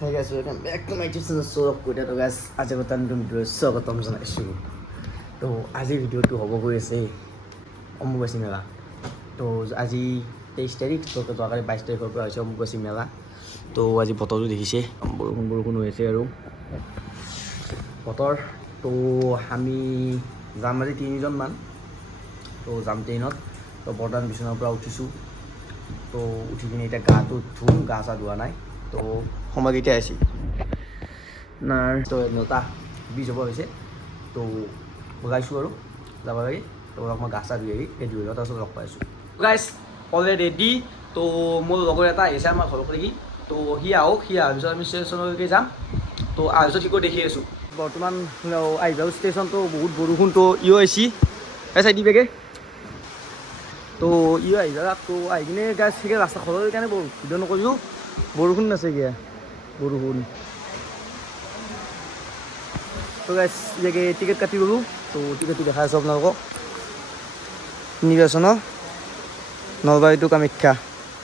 Hey guys, welcome back to my channel. So good to guys. आज aku tanpa video स्वागतम जनाइछु। तो আজি ভিডিওটো হ'ব গৈ আছে অম্বুবাচী মেলা। তো আজি 23 তাৰিখ তো যোৱাকালি 22 তাৰিখৰ পৰা হৈছে অম্বুবাচী মেলা। তো আজি বতৰটো দেখিছে বৰষুণ হৈ আছে আৰু বতৰ তো আমি যাম আজি 3জন মান তো যাম ট্ৰেইনত তো বৰ্তমান বিছনাৰ পৰা উঠিছো তো উঠি কিনে এতিয়া গাটো ধুম গা চা ধোৱা নাই তো সময় কেতিয়া আছে নাৰ তো 9:20 হ'ব হৈছে তো ওলাইছোঁ আৰু যাব লাগে তো মই গা চা ধুই আহি ৰেডি হৈ তাৰপিছত লগ পাইছোঁ গাইজ অলৰেডি ৰেডি তো মোৰ লগৰ এটা আহিছে আমাৰ ঘৰৰ লাগি তো সি আহক সি অহাৰ পিছত আমি ষ্টেচনলৈকে যাম তো অহাৰ পিছত সিকো দেখি আছোঁ বৰ্তমান আহিবা ষ্টেচনটো বহুত বৰষুণ তো ইও আহিছে চাই দি বেগে তো ইও আহি যাক তো আহি কিনে গাইজ ঠিক ৰাস্তা ঘৰৰ কাৰণে ভিডিঅ' নকৰিলোঁ বৰষুণ নাছেগৈ বৰষুণ তো গাইজ ইয়াকে টিকেট কাটি গ'লোঁ তো টিকেটটো দেখাই আছোঁ আপোনালোকক নিৰ্বাচনৰ নলবাৰী টু কামাখ্যা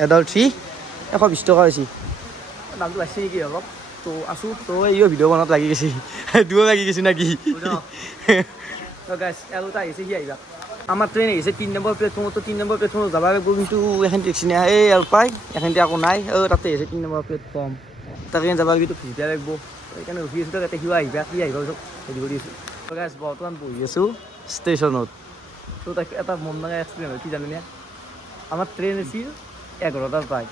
এডাল্ট 120 টকা হৈছে দামটো বাঢ়িছে নেকি অলপ তো আছোঁ তো ইও ভিডিঅ' বনাত লাগি গৈছে দুও লাগি গৈছে নেকি তো গাইজ আৰু এটা আহিছে সি আহিবা আমাৰ ট্ৰেইন আহিছে 3 নম্বৰ প্লেটফৰ্মতো 3 নম্বৰ প্লেটফৰ্মত যাব লাগিব কিন্তু এখন টেক্সি নাই এই আৰু পাই এখানতে আকৌ নাই তাতে আহিছে 3 নম্বৰ প্লেটফৰ্ম তাকে যাব লাগিব ভিজা লাগিব সেইকাৰণে ৰখি আছোঁ তাতে সিও আহিবা সি আহিবা পিছত হেৰি কৰি আছোঁ তো গাইজ বৰ্তমান বহি আছোঁ ষ্টেচনত তো তাক এটা মন লগা এক্সপিৰিয়েঞ্চ হয় কি জানেনে আমাৰ ট্ৰেইন আছিল 11টাৰ প্ৰায়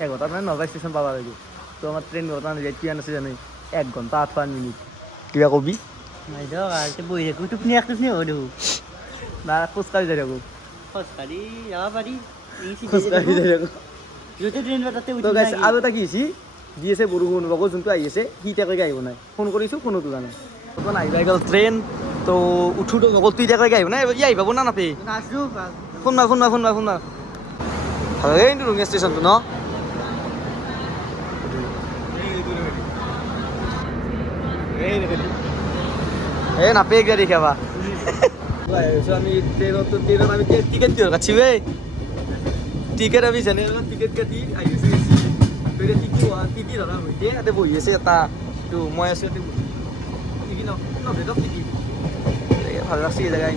11টাত মানে নলবাৰী ষ্টেচন পাব লাগিব তো আমাৰ ট্ৰেইন বৰ্তমান কিমান আছে জানে 1 ঘণ্টা 58 মিনিট কিবা কবি নাই দিয়ক আৰু বহি থাকোঁ টোপনি একটোপনি হ'ব দেখোঁ না খোজকাঢ়ি যাই থাকোঁ খোজকাঢ়ি যাব পাৰি খোজকাঢ়ি যাই থাকোঁ য'তে ট্ৰেইন বা তাতে তো গাইজ আৰু এটা কি হৈছে দি আছে বৰষুণ লগৰ যোনটো আহি আছে সি এতিয়ালৈকে আহিব নাই ফোন কৰিছোঁ ফোনো তোলা নাই বৰ্তমান আহিব গ'ল ট্ৰেইন তো উঠোঁতো লগৰটো এতিয়ালৈকে আহিব নাই ই আহিব না নাপে নাচলোঁ ফোন মাৰ ভালেই কিন্তু ৰঙিয়া ষ্টেচনটো ন এই নাপে কিবা দেখাবা আমি ট্ৰেইনত আমি টিকেট কিহৰ কাটিছোঁ টিকেট আমি জেনেৰেলত টিকেট কাটি আহি আছোঁ টিটি ধৰা হৈছে ইয়াতে বহি আছে এটা তো মই আছোঁ ইয়াতে টিকি নভেদক টিকি ভাল লাগছে এই জেগাই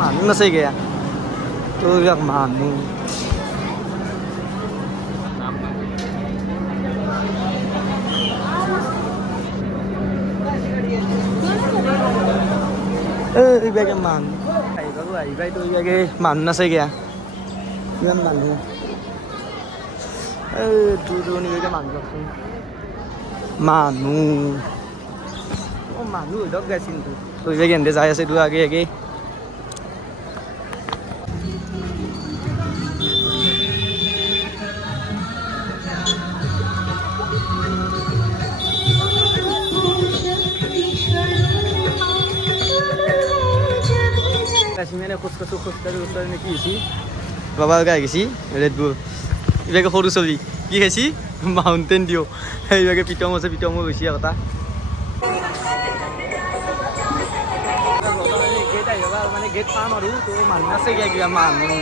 মানুহ আছে গিয়া তো এইবিলাক মানুহ এইভাগে মানুহ আহিবাই তো এইভাগে মানুহ আছে গিয়া কিমান মানুহ দূৰ দূৰণিলৈকে মানুহ আছে মানুহ হৈ ধৰক গাইছে কিন্তু তো এইভাগে এনে যাই আছে তো আগে আগে মানে খোজকাঢ়ি নে কি হৈছে বাবা গাই গেছি ৰেড বুল এইভাগে সৰু চলি কি খাইছি মাউণ্টেইন ডিউ সেইভাগে পিটম গৈছে এটা গেট আহিব মানে গেট পাম আৰু তো মানুহ আছে কিবা মানুহ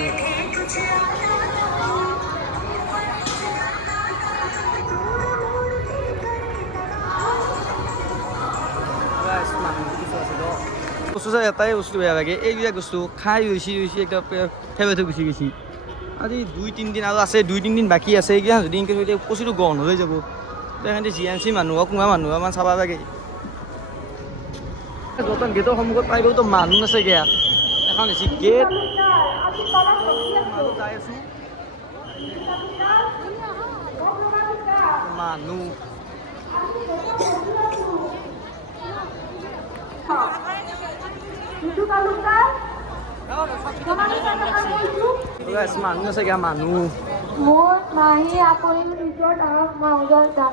বস্তু চাই এটাই বস্তু বেয়া লাগে এইবিলাক বস্তু খাই হৈছি একদম ফেভাৰিট হৈ গুচি গৈছি আজি 2-3 দিন আৰু আছে 2-3 দিন বাকী আছে এইগিলা যদি ইনকে থৈ দিয়ে কচুটো গহন হৈ যাব তো এখানে GNC মানুহ কোনোবা মানুহ আমাৰ চাব লাগে যতন গেটৰ সন্মুখত পাই গ'ল তো মানুহ আছে গিয়া এখন হৈছে গেট মানুহ মানুহ আছে গিয়া মানুহ মোৰ মাহী আপুনি নিজৰ ধৰক মাউজৰ দাম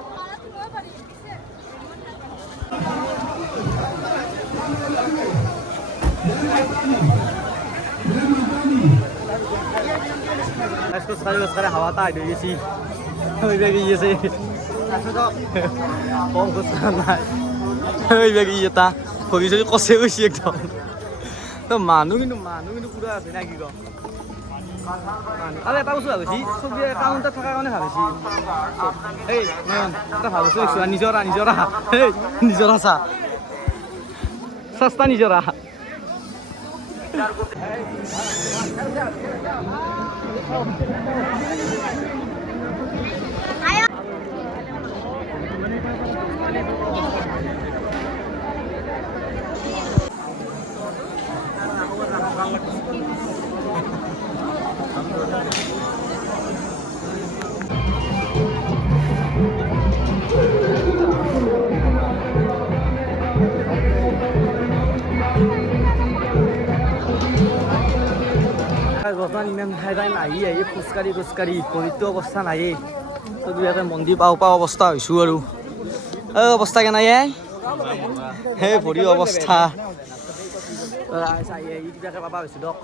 খোজকাঢ়ি হাৱা এটা আহি গৈছি বেগি আছে কম খোজকাঢ়া নাই বেগি এটা ভৰি চৰি কচে গৈছে একদম মানুহ কিন্তু পুৰা আছে না কি কম আৰু এটা বস্তু ভাবিছি চবেই কাউণ্টাৰত থকাৰ কাৰণে ভাবিছি এই নয়ন এটা ভাবিছোঁ নিজৰা এই নিজৰা চা সস্তা নিজৰা বৰ্তমান ইমান ঠাই আহি খোজকাঢ়ি ভৰিতো অৱস্থা নাইয়ে তো দুয়াকে মন্দিৰ পাওঁ অৱস্থা হৈছোঁ আৰু অৱস্থা কেনে সেই ভৰি অৱস্থা কিবাকে পাবা হৈছোঁ দক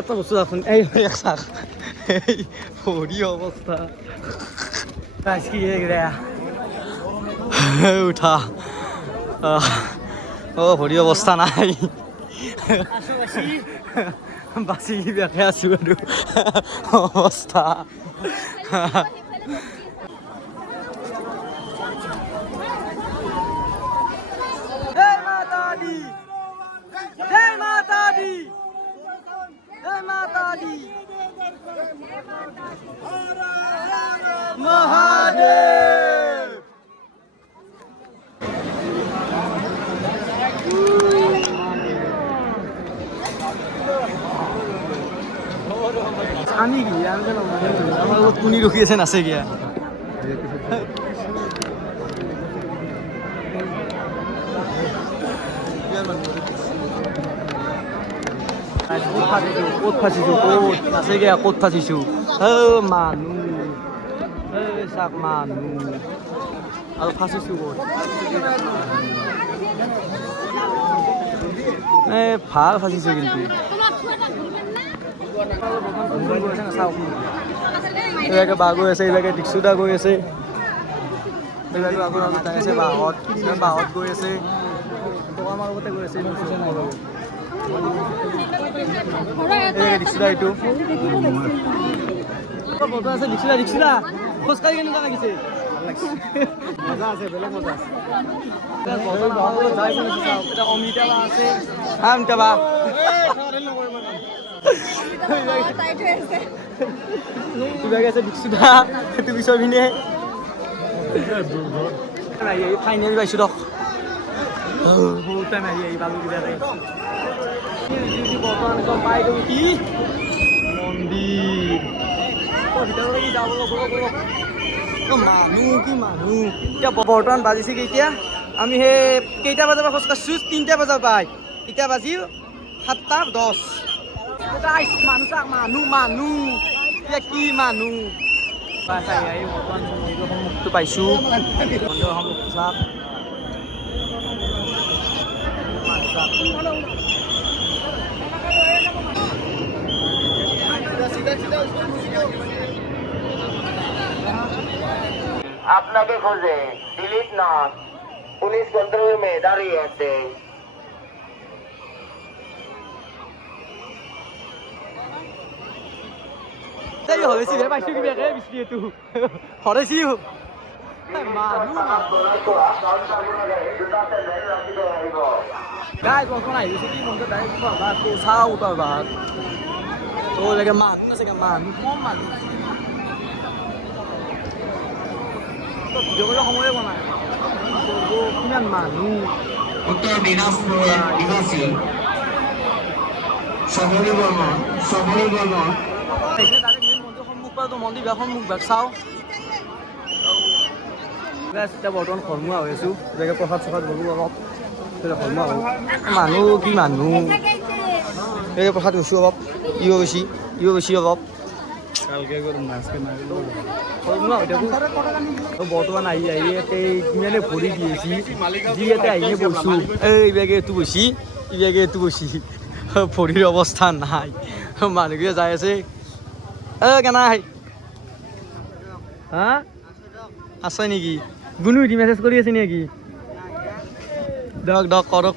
এটা বস্তু দেখোন এই চাক এই ভৰি অৱস্থা কি উঠা ভৰি অৱস্থা নাই বাচি বেয়াকে আছোঁ আৰু অৱস্থা মহাদেৱ আমি কি আমার কোনি রখি আছে নাচে গিয়া ক'ত ফাঁচিছো ক'ত নাচে গিয়া ক'ত ফাঁচিছো মানুহ চাক মানুহ আৰু ফাঁচিছো ক'ত ভাল ফাঁচিছো কিন্তু এইভাগে বাঘ গৈ আছে এইভাগে দীক্ষুদা গৈ আছে এইভাগে আগত যাই আছে বাঁহত গৈ আছে আমাৰ লগতে গৈ আছে দীক্ষুদা এইটো বতৰ আছে দীক্ষুদা খোজকাঢ়ি কেনেকুৱা লাগিছে মজা আছে বেলেগ মজা আছে অমিতা বা আছে অমিতা বা কিবাকে আছে দীক্ষুদা সেইটো পিছৰ পিনে ফাইনেল পাইছোঁ দক বহুত টাইম আহি পালোঁ কিবাকে বৰ্তমান গম পাই গ'লো কি মন্দিৰ ভিতৰলৈ কি যাব মানুহ কি মানুহ এতিয়া বৰ্তমান বাজিছে কেতিয়া আমি সেই কেইটা বজাৰ পৰা খোজ কাঢ়িছোঁ 3টা বজাৰ পাই এতিয়া বাজিল 7:10 মানুহ এতিয়া কি মানুহ বৰ্তমান মন্দিৰৰ সন্মুখটো পাইছোঁ মন্দিৰৰ সন্মুখটো চাওক আপনাকে খোঁজে দিলীপ নাথ পুলিশ কন্ট্রোল রুমে দাঁড়িয়ে আছে তাই হয়েছি রে পাইছো কি বেকে বিছলি এটু হরেছি গাই বর্তমান আহিছে কি মন্দিৰ ডাইৰেক্ট পাবা তো চাও পাবা তো লাগে মানুহ আছে মানুহ কম মানুহ তো ভিডিঅ' কৰি সময়ে বনায় কিমান মানুহ উত্তৰ দিনাজপুৰ নিবাসী শহৰী বৰ্মন মন্দিৰ সন্মুখ ভাগ চাওঁ এতিয়া বৰ্তমান কৰ্মোৱা হৈ আছোঁ যেনেকৈ প্ৰসাদ চসাদ গ'লোঁ অলপ কৰ্মোৱা হ'ল মানুহ কি মানুহ এই প্ৰসাদ গৈছোঁ অলপ ইও বেছি অলপ বৰ্তমান আহি ইয়াতে কিমানে ভৰি দিয়েছি যি ইয়াতে আহিনে বৈছোঁ এইভাগে এইটো বৈছি ইভাগে এইটো বৈছি ভৰিৰ অৱস্থা নাই মানুহটোৱে যাই আছে কেনাই হা আছে নেকি গুণু ইটি মেছেজ কৰি আছে নেকি দক কৰক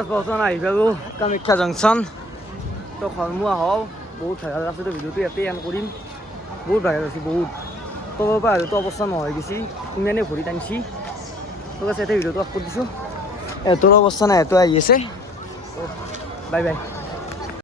পচন আহি পাব কামাখ্যা জংচন তো ঘৰমুৱা হওঁ বহুত ভাগৰ আছে তো ভিডিঅ'টো ইয়াতে এণ্ড কৰিম বহুত ভাগৰ আছে বহুত তলৰ পৰা হয়তো অৱস্থা নহয় গৈছে ইমানেই ভৰি টানিছি ঠিক আছে এতিয়া ভিডিঅ'টো অফ কৰি দিছোঁ এহঁতৰ অৱস্থা নাই এহঁতো আহি আছে বাই বাই